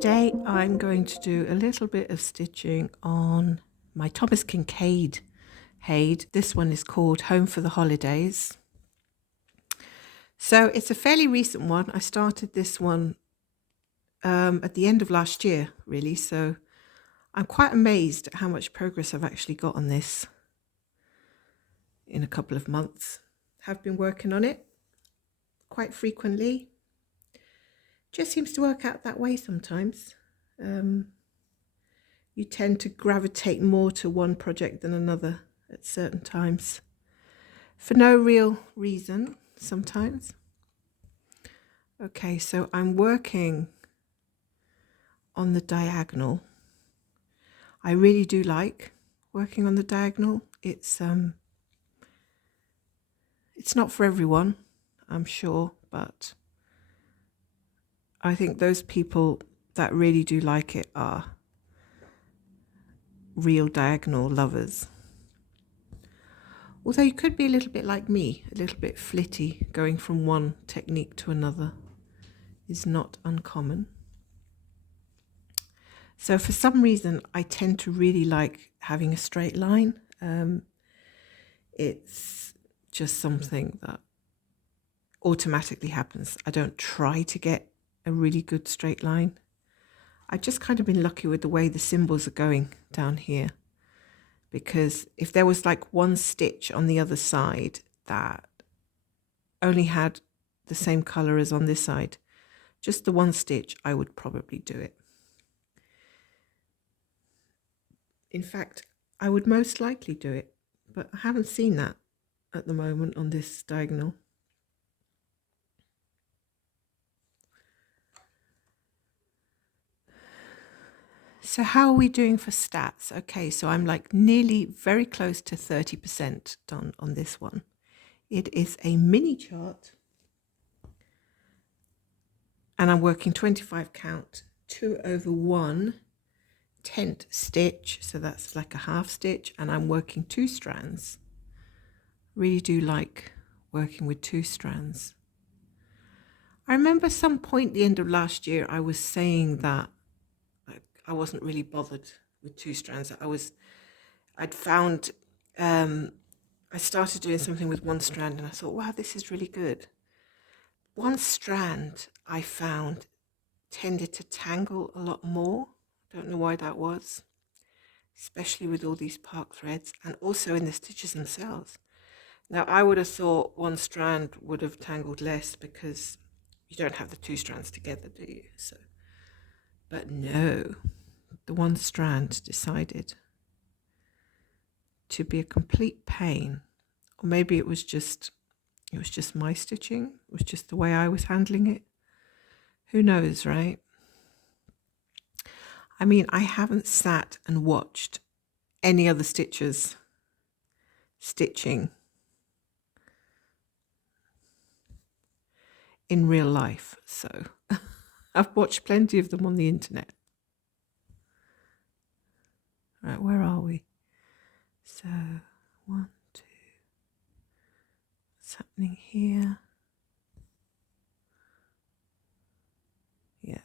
Today I'm going to do a little bit of stitching on my Thomas Kinkade HAED. This one is called Home for the Holidays. So it's a fairly recent one. I started this one at the end of last year, really. So I'm quite amazed at how much progress I've actually got on this in a couple of months. Have been working on it quite frequently. Just seems to work out that way sometimes. You tend to gravitate more to one project than another at certain times for no real reason sometimes. Okay, so I'm working on the diagonal. I really do like working on the diagonal. It's not for everyone, I'm sure, but I think those people that really do like it are real diagonal lovers. Although you could be a little bit like me, a little bit flitty, going from one technique to another is not uncommon. So for some reason, I tend to really like having a straight line. It's just something that automatically happens. I don't try to get a really good straight line. I've just kind of been lucky with the way the symbols are going down here, because if there was like one stitch on the other side that only had the same color as on this side, just the one stitch, I would probably do it. In fact, I would most likely do it, but I haven't seen that at the moment on this diagonal. So how are we doing for stats? Okay, so I'm like nearly very close to 30% done on this one. It is a mini chart and I'm working 25 count, 2/1 tent stitch. So that's like a half stitch, and I'm working 2 strands. Really do like working with 2 strands. I remember some point at the end of last year, I was saying that I wasn't really bothered with 2 strands. I'd found, I started doing something with 1 strand and I thought, wow, this is really good. 1 strand I found tended to tangle a lot more. I don't know why that was, especially with all these park threads and also in the stitches themselves. Now I would have thought 1 strand would have tangled less because you don't have the 2 strands together, do you? So, but no. The 1 strand decided to be a complete pain, or maybe it was just my stitching. It was just the way I was handling it. Who knows, right? I mean, I haven't sat and watched any other stitchers stitching in real life, so I've watched plenty of them on the internet. Right, where are we? So 1, 2. What's happening here? Yeah.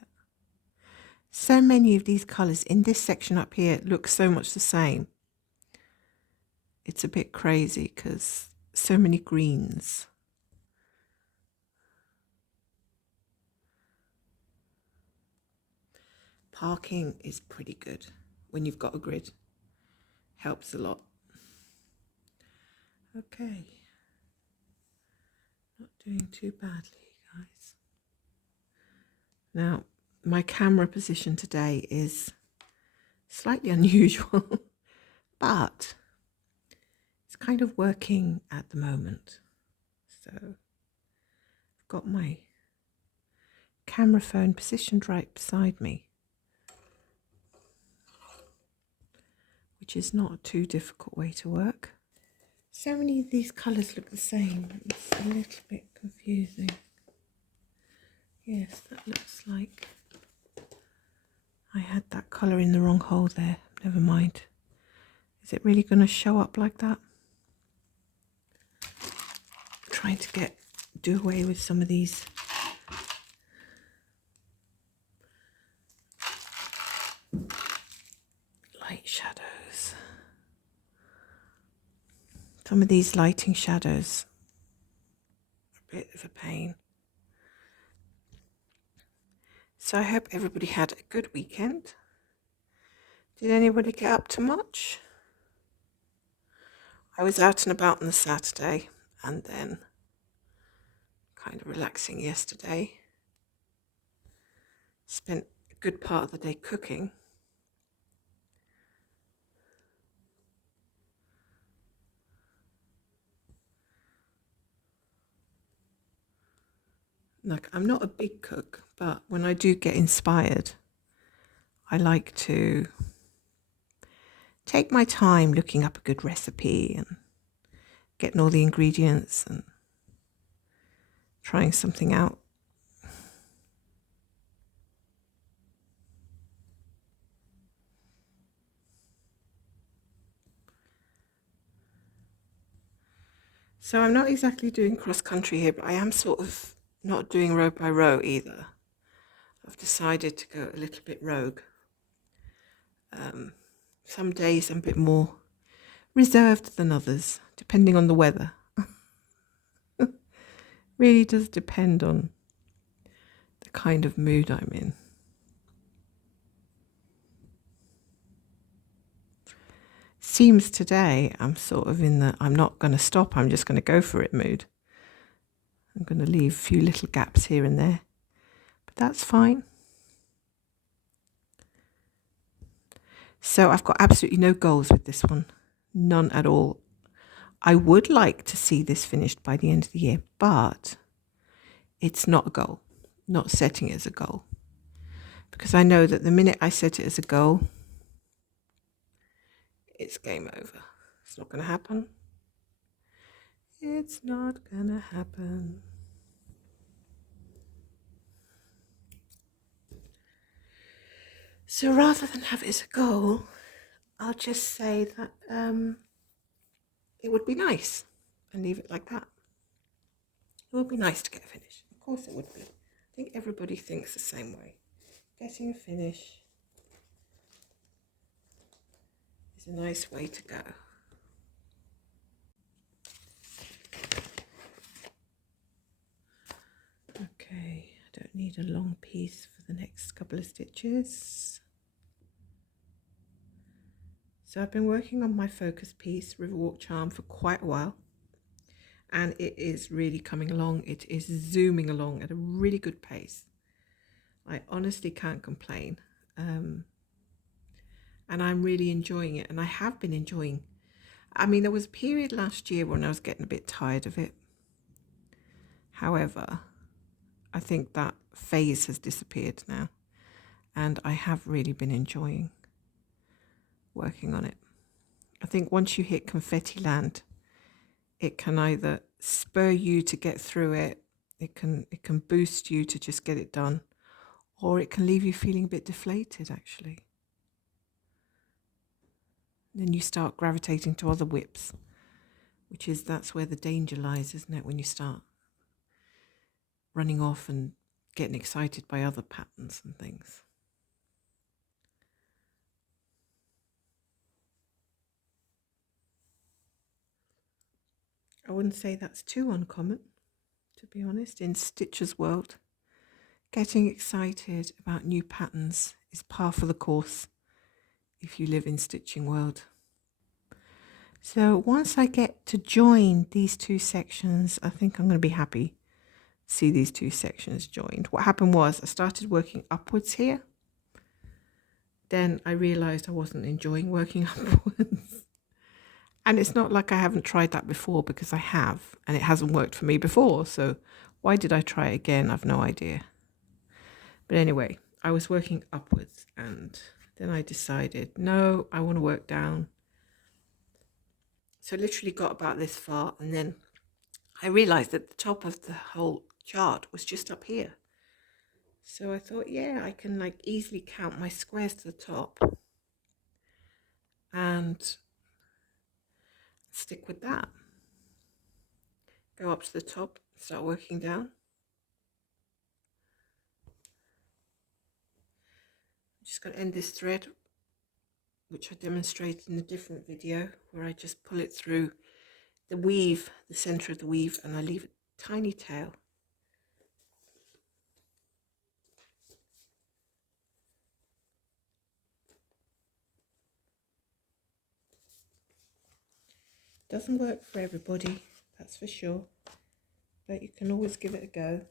So many of these colours in this section up here look so much the same. It's a bit crazy because so many greens. Parking is pretty good when you've got a grid. Helps a lot. Okay. Not doing too badly, guys. Now, my camera position today is slightly unusual, but it's kind of working at the moment. So I've got my camera phone positioned right beside me, which is not a too difficult way to work. So many of these colours look the same. It's a little bit confusing. Yes, that looks like I had that colour in the wrong hole there. Never mind. Is it really going to show up like that? I'm trying to do away with some of these light shadows. Some of these lighting shadows are a bit of a pain. So I hope everybody had a good weekend. Did anybody get up to much? I was out and about on the Saturday and then kind of relaxing yesterday. Spent a good part of the day cooking. Look, I'm not a big cook, but when I do get inspired, I like to take my time looking up a good recipe and getting all the ingredients and trying something out. So I'm not exactly doing cross country here, but I am sort of not doing row by row either. I've decided to go a little bit rogue. Some days I'm a bit more reserved than others, depending on the weather. Really does depend on the kind of mood I'm in. Seems today I'm sort of in the I'm not going to stop, I'm just going to go for it mood. I'm going to leave a few little gaps here and there, but that's fine. So I've got absolutely no goals with this one, none at all. I would like to see this finished by the end of the year, but it's not a goal, not setting it as a goal. Because I know that the minute I set it as a goal, it's game over. It's not going to happen. It's not going to happen. So rather than have it as a goal, I'll just say that it would be nice and leave it like that. It would be nice to get a finish. Of course it would be. I think everybody thinks the same way. Getting a finish is a nice way to go. Okay, I don't need a long piece for the next couple of stitches. So I've been working on my focus piece, Riverwalk Charm, for quite a while. And it is really coming along. It is zooming along at a really good pace. I honestly can't complain. And I'm really enjoying it. And I have been enjoying. I mean, there was a period last year when I was getting a bit tired of it. However, I think that phase has disappeared now. And I have really been enjoying working on it. I think once you hit confetti land, it can either spur you to get through it, it can boost you to just get it done, or it can leave you feeling a bit deflated actually. Then you start gravitating to other whips, that's where the danger lies, isn't it? When you start running off and getting excited by other patterns and things. I wouldn't say that's too uncommon, to be honest, in Stitcher's world. Getting excited about new patterns is par for the course if you live in stitching world. So once I get to join these two sections, I think I'm going to be happy to see these two sections joined. What happened was I started working upwards here. Then I realized I wasn't enjoying working upwards. And it's not like I haven't tried that before, because I have, and it hasn't worked for me before. So why did I try it again? I've no idea. But anyway, I was working upwards and then I decided, no, I want to work down. So I literally got about this far, and then I realized that the top of the whole chart was just up here. So I thought, yeah, I can like easily count my squares to the top and stick with that. Go up to the top, start working down. I'm just going to end this thread which I demonstrated in a different video, where I just pull it through the weave, the center of the weave, and I leave a tiny tail. Doesn't work for everybody, that's for sure, but you can always give it a go.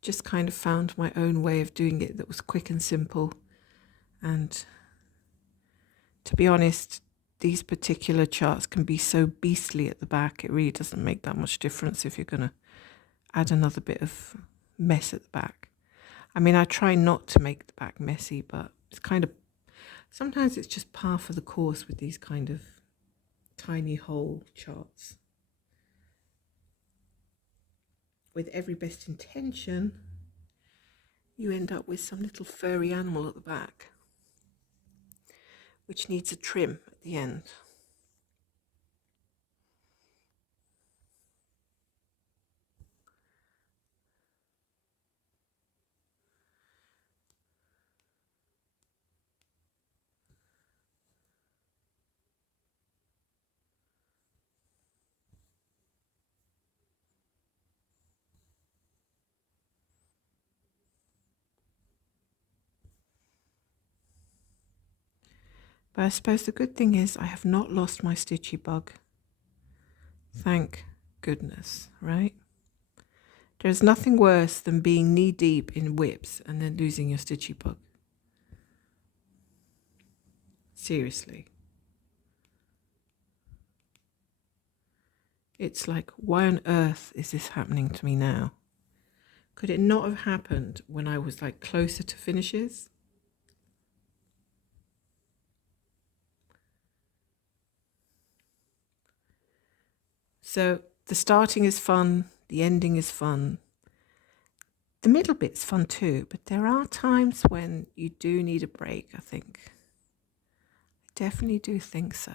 Just kind of found my own way of doing it that was quick and simple, and to be honest, these particular charts can be so beastly at the back, it really doesn't make that much difference if you're going to add another bit of mess at the back. I mean, I try not to make the back messy, but it's kind of, sometimes it's just par for the course with these kind of tiny hole charts. With every best intention, you end up with some little furry animal at the back, which needs a trim at the end. But I suppose the good thing is I have not lost my stitchy bug. Thank goodness, right? There's nothing worse than being knee deep in whips and then losing your stitchy bug. Seriously. It's like, why on earth is this happening to me now? Could it not have happened when I was like closer to finishes? So the starting is fun, the ending is fun. The middle bit's fun too, but there are times when you do need a break, I think. I definitely do think so.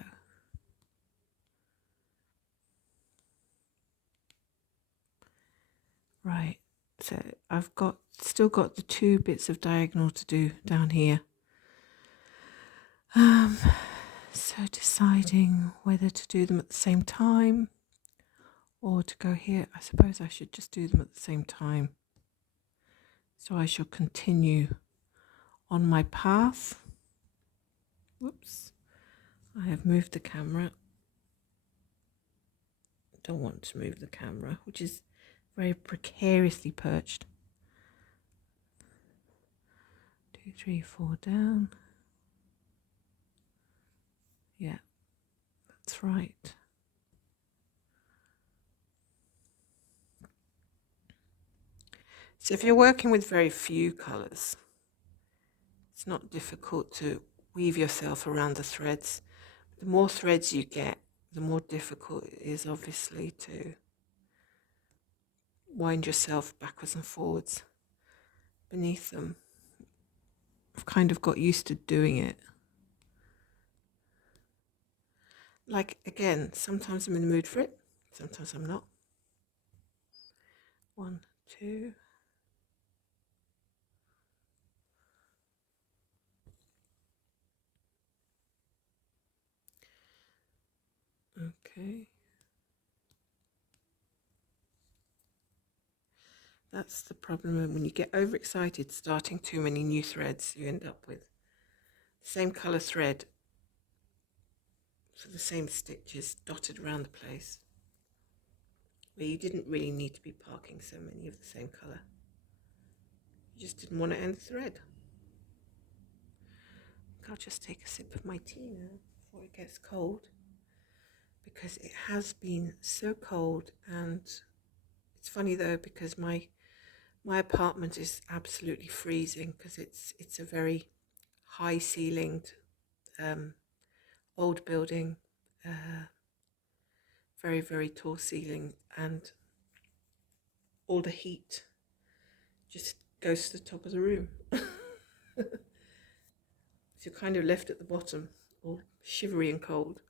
Right, so I've still got the 2 bits of diagonal to do down here. So deciding whether to do them at the same time or to go here. I suppose I should just do them at the same time. So I shall continue on my path. Whoops, I have moved the camera. I don't want to move the camera, which is very precariously perched. 2, 3, 4 down. Yeah, that's right. So if you're working with very few colours, it's not difficult to weave yourself around the threads. The more threads you get, the more difficult it is obviously to wind yourself backwards and forwards beneath them. I've kind of got used to doing it. Like, again, sometimes I'm in the mood for it, sometimes I'm not. 1, 2. Okay. That's the problem when you get overexcited starting too many new threads. You end up with the same colour thread for the same stitches dotted around the place, where you didn't really need to be parking so many of the same colour. You just didn't want to end the thread. I'll just take a sip of my tea now before it gets cold, because it has been so cold. And it's funny though, because my apartment is absolutely freezing, because it's a very high ceilinged old building, very, very tall ceiling, and all the heat just goes to the top of the room. So you're kind of left at the bottom, all shivery and cold.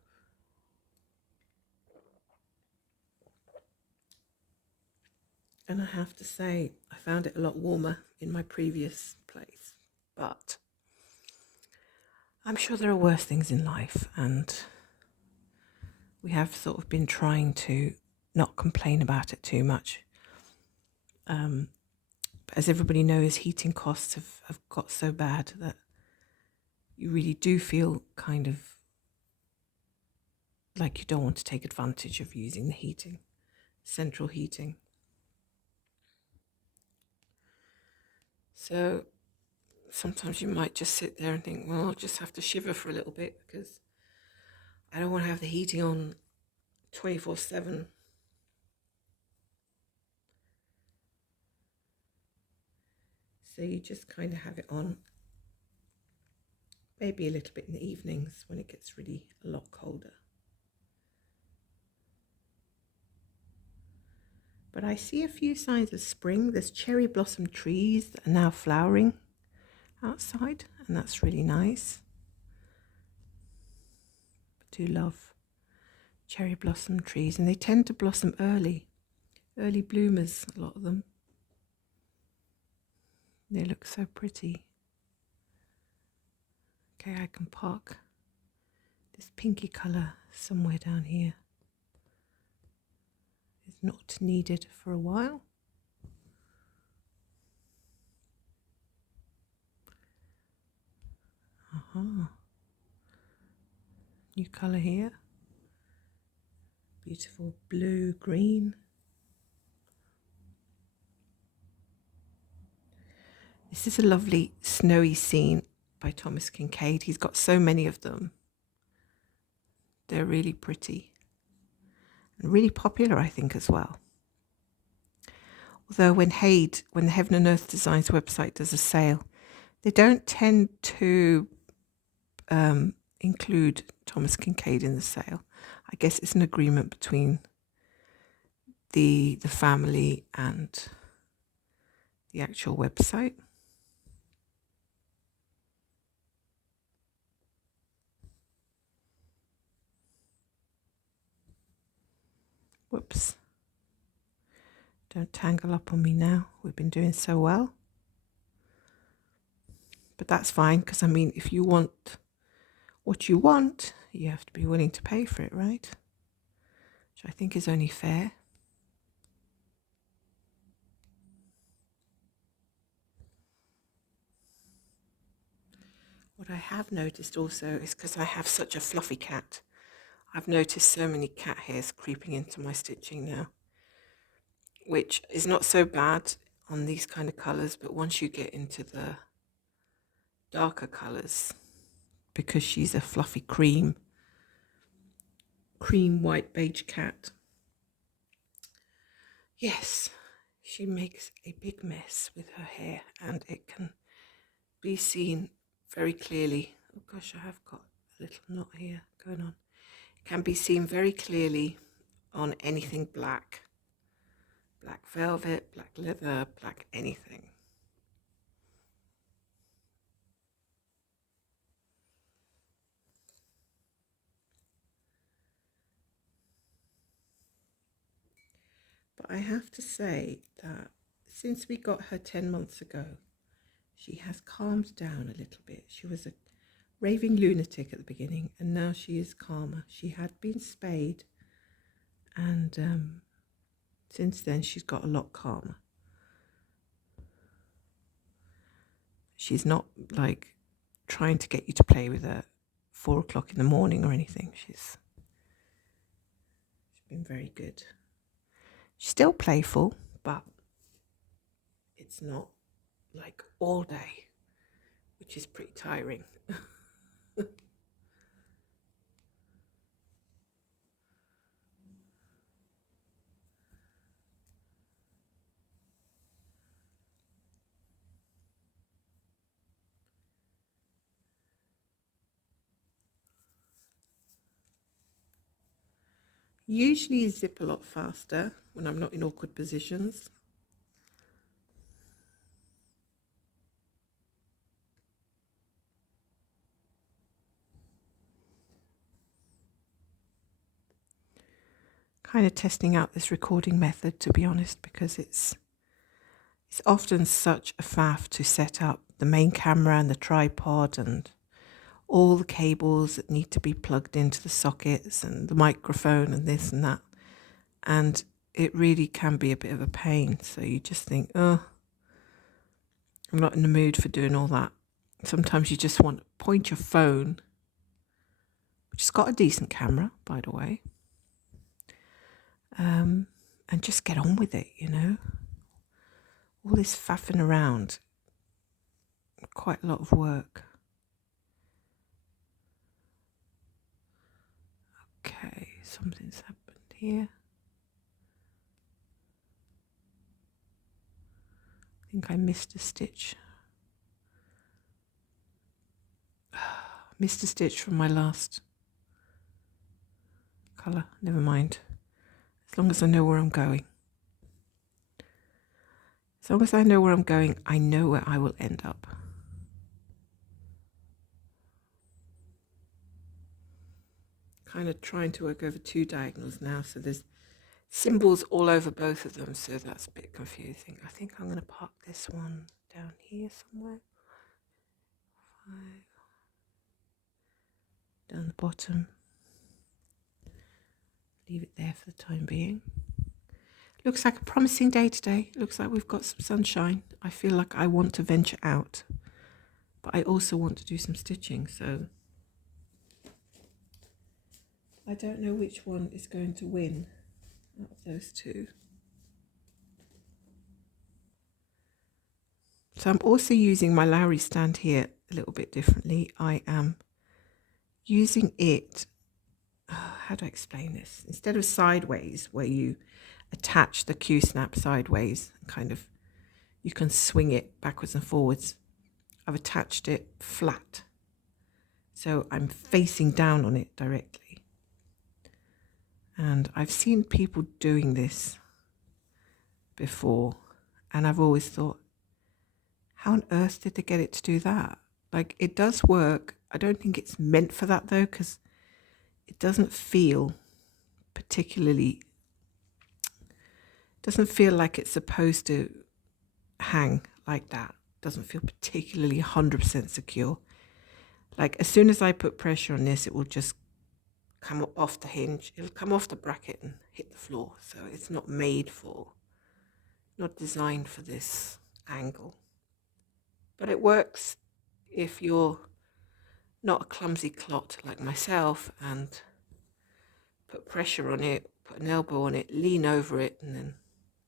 And I have to say, I found it a lot warmer in my previous place. But I'm sure there are worse things in life, and we have sort of been trying to not complain about it too much. But as everybody knows, heating costs have got so bad that you really do feel kind of like you don't want to take advantage of using the heating, central heating. So sometimes you might just sit there and think, well, I'll just have to shiver for a little bit because I don't want to have the heating on 24/7. So you just kind of have it on maybe a little bit in the evenings when it gets really a lot colder. But I see a few signs of spring. There's cherry blossom trees that are now flowering outside, and that's really nice. I do love cherry blossom trees, and they tend to blossom early bloomers, a lot of them. They look so pretty. Okay, I can park this pinky colour somewhere down here. It's not needed for a while. New colour here. Beautiful blue, green. This is a lovely snowy scene by Thomas Kinkade. He's got so many of them. They're really pretty and really popular, I think, as well. Although when HAED, when the Heaven and Earth Designs website does a sale, they don't tend to include Thomas Kinkade in the sale. I guess it's an agreement between the family and the actual website. Whoops. Don't tangle up on me now. We've been doing so well. But that's fine, because I mean, if you want what you want, you have to be willing to pay for it, right? Which I think is only fair. What I have noticed also is because I have such a fluffy cat, I've noticed so many cat hairs creeping into my stitching now, which is not so bad on these kind of colours, but once you get into the darker colours, because she's a fluffy cream white beige cat, yes, she makes a big mess with her hair, and it can be seen very clearly. Oh gosh, I have got a little knot here going on. It can be seen very clearly on anything black velvet, black leather, black anything. But I have to say that since we got her 10 months ago, she has calmed down a little bit. She was a raving lunatic at the beginning, and now she is calmer. She had been spayed, and since then she's got a lot calmer. She's not like trying to get you to play with her 4 o'clock in the morning or anything. She's been very good. She's still playful, but it's not like all day, which is pretty tiring. Usually zip a lot faster when I'm not in awkward positions. Kind of testing out this recording method, to be honest, because it's often such a faff to set up the main camera and the tripod and all the cables that need to be plugged into the sockets and the microphone and this and that. And it really can be a bit of a pain. So you just think, oh, I'm not in the mood for doing all that. Sometimes you just want to point your phone, which has got a decent camera, by the way, and just get on with it, you know. All this faffing around, quite a lot of work. Okay, something's happened here. I think I missed a stitch. Missed a stitch from my last colour. Never mind. As long as I know where I'm going. As long as I know where I'm going, I know where I will end up. Kind of trying to work over two diagonals now, so there's symbols all over both of them, so that's a bit confusing. I think I'm going to park this one down here somewhere. 5. Down the bottom. Leave it there for the time being. Looks like a promising day today. Looks like we've got some sunshine. I feel like I want to venture out, but I also want to do some stitching, so I don't know which one is going to win out of those two. So I'm also using my Lowry stand here a little bit differently. I am using it, how do I explain this? Instead of sideways, where you attach the Q-snap sideways, kind of, you can swing it backwards and forwards. I've attached it flat, so I'm facing down on it directly. And I've seen people doing this before, and I've always thought, how on earth did they get it to do that? Like, it does work. I don't think it's meant for that though, because it doesn't feel particularly, doesn't feel like it's supposed to hang like that. Doesn't feel particularly 100% secure. Like, as soon as I put pressure on this, it will just come off the hinge. It'll come off the bracket and hit the floor. So it's not made for, not designed for this angle. But it works if you're not a clumsy clot like myself, and put pressure on it, put an elbow on it, lean over it, and then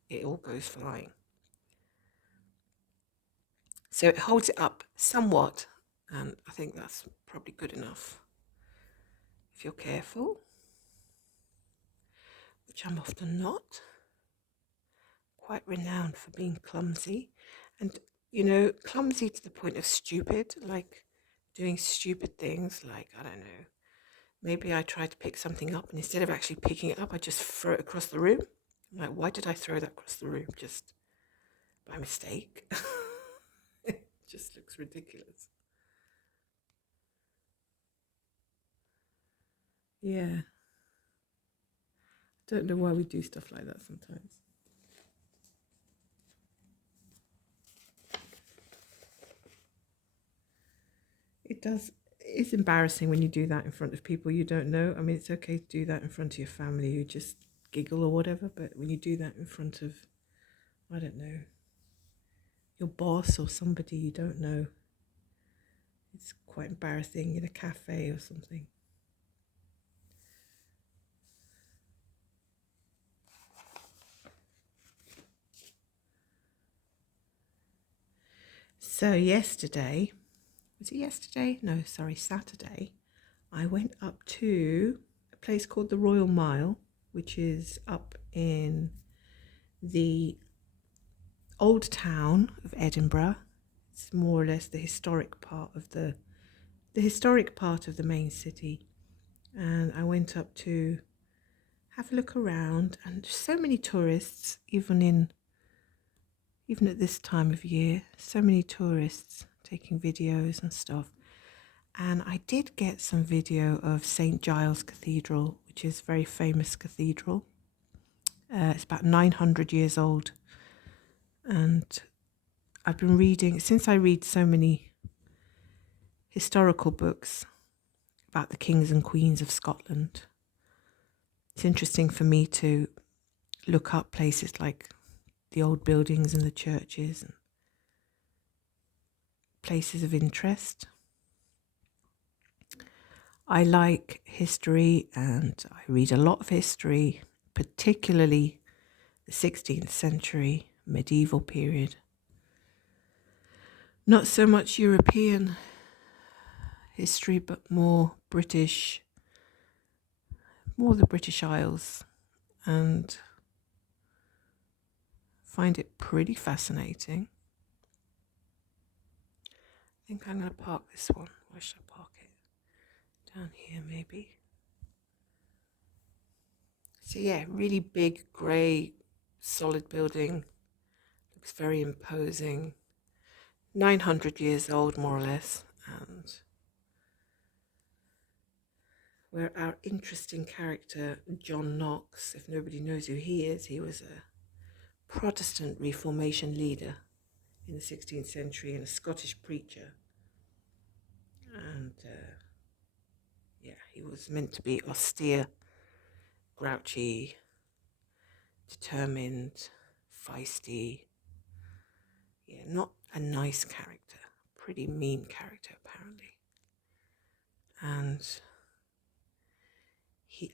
it all goes flying. So it holds it up somewhat, and I think that's probably good enough if you're careful, which I'm often not. Quite renowned for being clumsy, and you know, clumsy to the point of stupid, like doing stupid things, like, I don't know, maybe I try to pick something up, and instead of actually picking it up, I just throw it across the room. I'm like, why did I throw that across the room? Just by mistake. It just looks ridiculous. Yeah. Don't know why we do stuff like that sometimes. It does. It's embarrassing when you do that in front of people you don't know. I mean, it's okay to do that in front of your family who just giggle or whatever, but when you do that in front of, I don't know, your boss or somebody you don't know, it's quite embarrassing in a cafe or something. So yesterday, was it yesterday? No, sorry, Saturday, I went up to a place called the Royal Mile, which is up in the old town of Edinburgh. It's more or less the historic part of the main city. And I went up to have a look around, and so many tourists, even at this time of year, so many tourists taking videos and stuff. And I did get some video of St. Giles Cathedral, which is a very famous cathedral. It's about 900 years old. And I've been reading, since I read so many historical books about the kings and queens of Scotland. It's interesting for me to look up places like the old buildings and the churches and places of interest. I like history and I read a lot of history, particularly the 16th century, medieval period. Not so much European history, but more British, more the British Isles, and find it pretty fascinating. I think I'm going to park this one. Where should I park it? Down here, maybe. So yeah, really big, grey, solid building. Looks very imposing. 900 years old, more or less. And where our interesting character, John Knox, if nobody knows who he is, he was a Protestant Reformation leader in the 16th century and a Scottish preacher. And yeah, he was meant to be austere, grouchy, determined, feisty. Yeah, not a nice character. Pretty mean character, apparently. And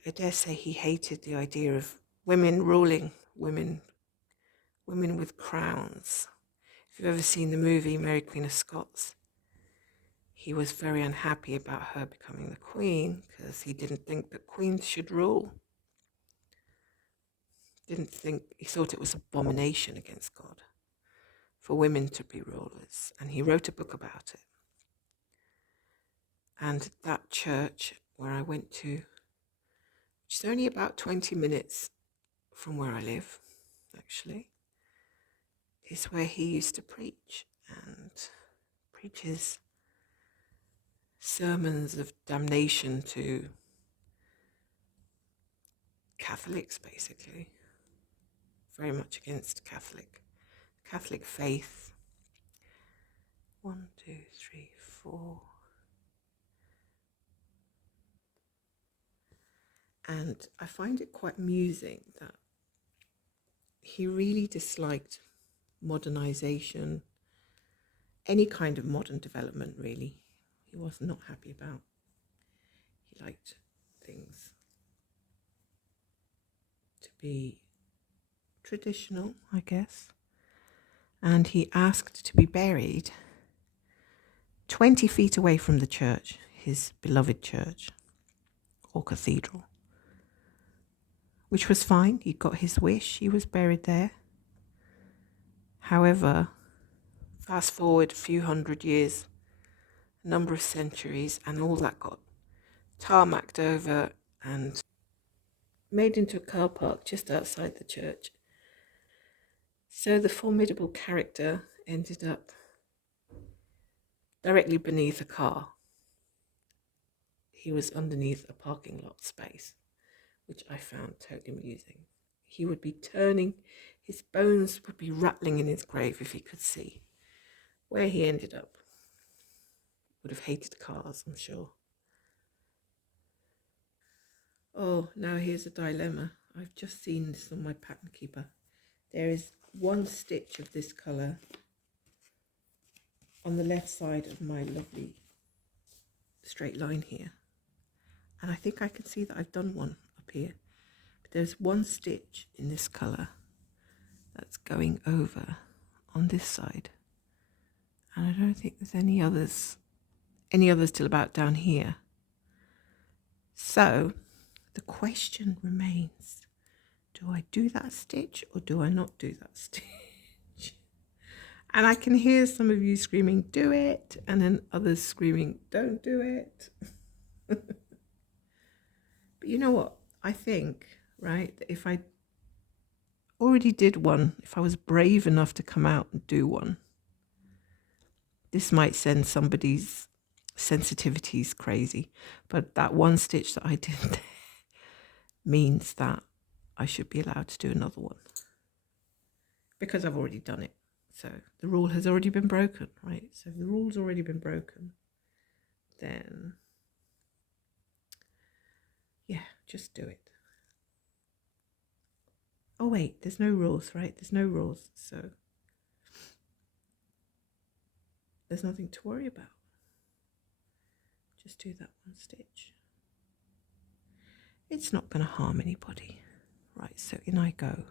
I dare say he hated the idea of women ruling, women with crowns. If you've ever seen the movie Mary Queen of Scots, he was very unhappy about her becoming the queen because he didn't think that queens should rule. He thought it was an abomination against God for women to be rulers, and he wrote a book about it. And that church where I went to, which is only about 20 minutes from where I live, actually, is where he used to preach, and preaches sermons of damnation to Catholics, basically. Very much against Catholic faith. 1, 2, 3, 4. And I find it quite amusing that he really disliked modernization, any kind of modern development, really. He was not happy about. He liked things to be traditional, I guess. And he asked to be buried 20 feet away from the church, his beloved church or cathedral, which was fine. He got his wish. He was buried there. However, fast forward a few hundred years, a number of centuries, and all that got tarmacked over and made into a car park just outside the church. So the formidable character ended up directly beneath a car. He was underneath a parking lot space, which I found totally amusing. He would be turning, his bones would be rattling in his grave if he could see. Where he ended up, would have hated cars, I'm sure. Oh, now here's a dilemma. I've just seen this on my pattern keeper. There is one stitch of this colour on the left side of my lovely straight line here. And I think I can see that I've done one up here. But there's one stitch in this colour that's going over on this side. And I don't think there's any others till about down here. So the question remains, do I do that stitch or do I not do that stitch? And I can hear some of you screaming, do it, and then others screaming, don't do it. But you know what? I think, right, that if I already did one, if I was brave enough to come out and do one, this might send somebody's sensitivities crazy. But that one stitch that I did there means that I should be allowed to do another one because I've already done it. So the rule has already been broken, right? So if the rule's already been broken, then yeah, just do it. Oh wait, there's no rules, right? There's no rules, so there's nothing to worry about. Just do that one stitch. It's not going to harm anybody. Right, so in I go.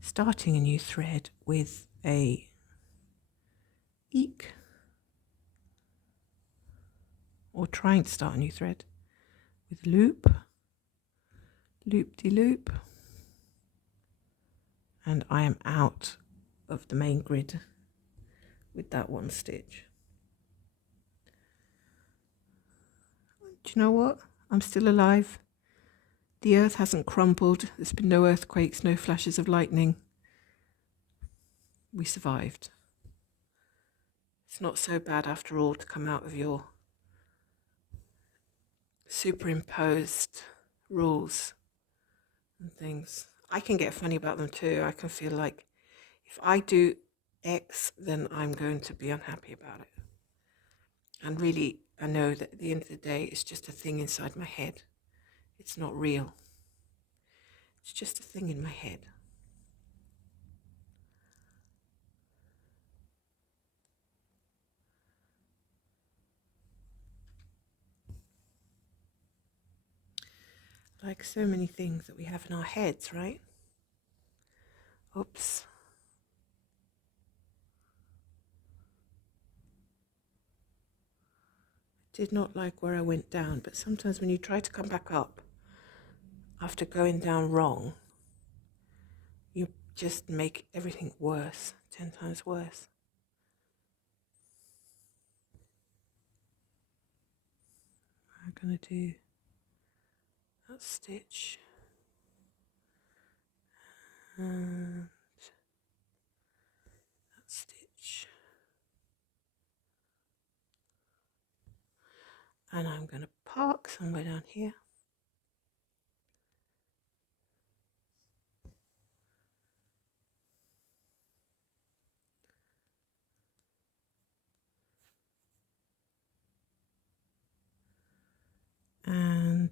Starting a new thread with a eek, or trying to start a new thread with loop, loop-de-loop, and I am out of the main grid with that one stitch. Do you know what? I'm still alive. The earth hasn't crumpled. There's been no earthquakes, no flashes of lightning. We survived. It's not so bad after all to come out of your superimposed rules and things. I can get funny about them too. I can feel like if I do X, then I'm going to be unhappy about it. And really, I know that at the end of the day, it's just a thing inside my head. It's not real. It's just a thing in my head. Like so many things that we have in our heads, right? Oops. Did not like where I went down, but sometimes when you try to come back up after going down wrong, you just make everything worse, 10 times worse. I'm going to do that stitch and that stitch, and I'm going to park somewhere down here. And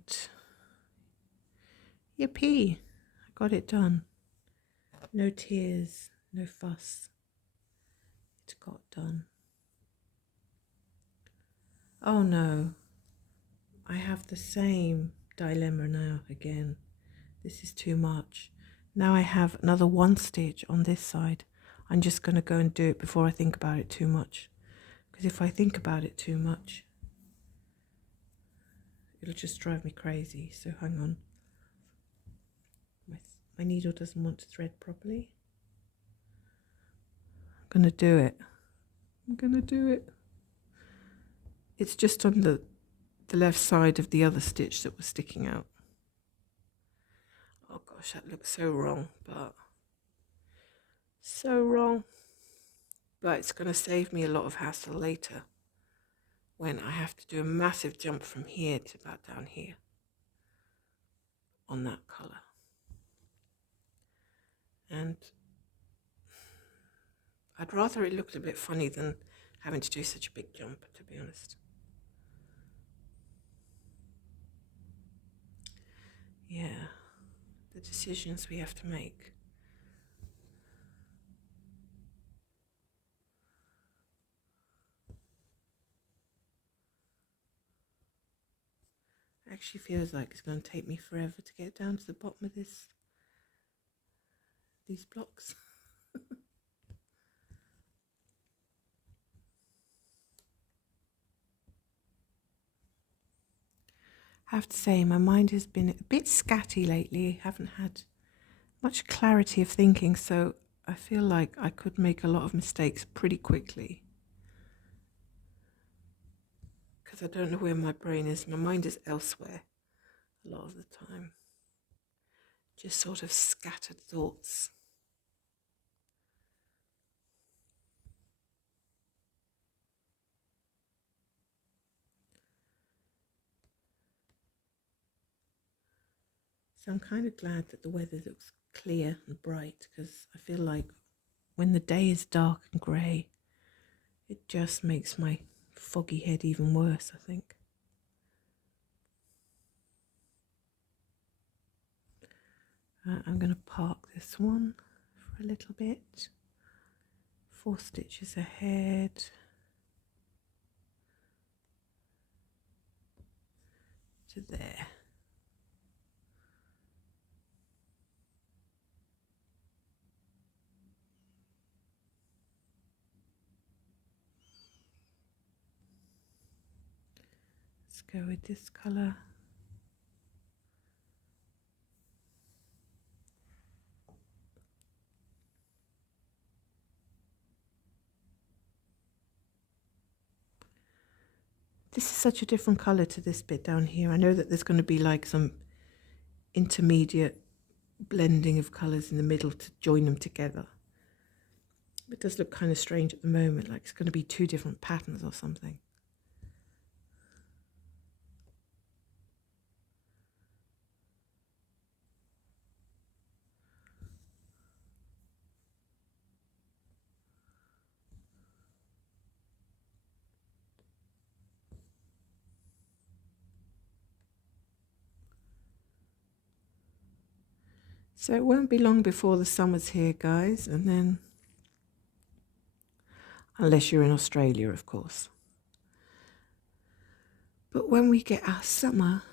yippee, I got it done. No tears, no fuss. It got done. Oh no, I have the same dilemma now again. This is too much. Now I have another one stitch on this side. I'm just going to go and do it before I think about it too much. Because if I think about it too much, it'll just drive me crazy. So hang on. My needle doesn't want to thread properly. I'm going to do it. I'm going to do it. It's just on the left side of the other stitch that was sticking out. Oh gosh, that looks so wrong, but so wrong. But it's going to save me a lot of hassle later when I have to do a massive jump from here to about down here on that colour. And I'd rather it looked a bit funny than having to do such a big jump, to be honest. Yeah, the decisions we have to make. Actually feels like it's going to take me forever to get down to the bottom of these blocks. I have to say my mind has been a bit scatty lately. I haven't had much clarity of thinking, so I feel like I could make a lot of mistakes pretty quickly. Because I don't know where my brain is. My mind is elsewhere a lot of the time. Just sort of scattered thoughts. So I'm kind of glad that the weather looks clear and bright, because I feel like when the day is dark and grey, it just makes my foggy head even worse, I think. I'm going to park this one for a little bit. 4 stitches ahead. To there. Let's go with this colour. This is such a different colour to this bit down here. I know that there's going to be like some intermediate blending of colours in the middle to join them together. It does look kind of strange at the moment, like it's going to be 2 different patterns or something. So it won't be long before the summer's here, guys, and then, unless you're in Australia, of course. But when we get our summer,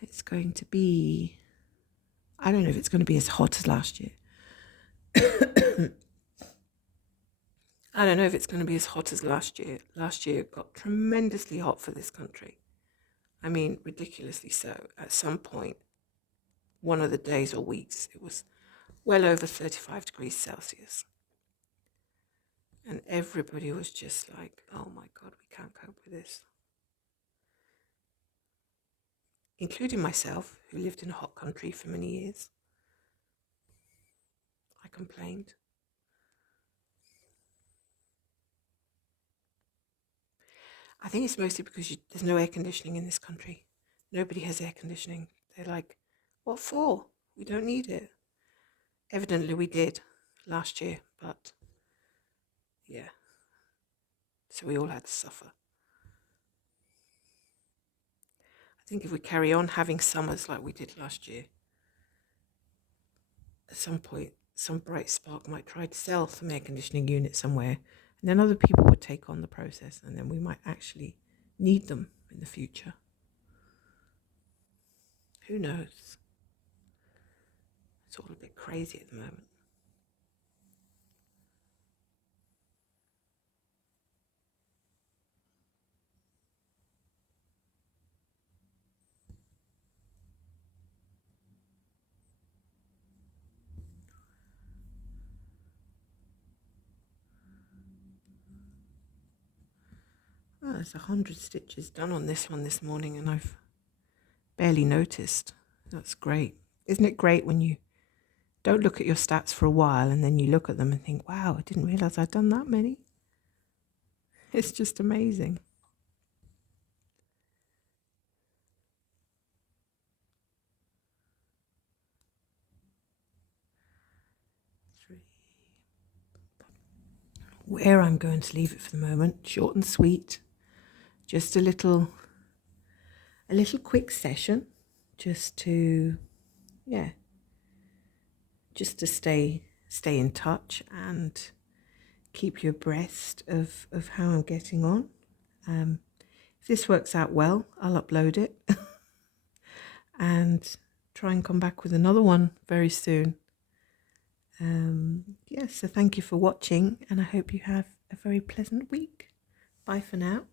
it's going to be, I don't know if it's going to be as hot as last year. I don't know if it's going to be as hot as last year. Last year it got tremendously hot for this country. I mean, ridiculously so. At some point, one of the days or weeks, it was well over 35 degrees Celsius. And everybody was just like, oh my God, we can't cope with this. Including myself, who lived in a hot country for many years. I complained. I think it's mostly because there's no air conditioning in this country. Nobody has air conditioning. They're like, what for? We don't need it. Evidently we did last year, but yeah. So we all had to suffer. I think if we carry on having summers like we did last year, at some point, some bright spark might try to sell some air conditioning units somewhere, and then other people would take on the process, and then we might actually need them in the future. Who knows? It's all a bit crazy at the moment. Oh, there's 100 stitches done on this one this morning, and I've barely noticed. That's great. Isn't it great when you don't look at your stats for a while and then you look at them and think, wow, I didn't realize I'd done that many. It's just amazing. Where I'm going to leave it for the moment, short and sweet. Just a little quick session, just to stay in touch and keep you abreast of how I'm getting on. If this works out well, I'll upload it and try and come back with another one very soon. So thank you for watching, and I hope you have a very pleasant week. Bye for now.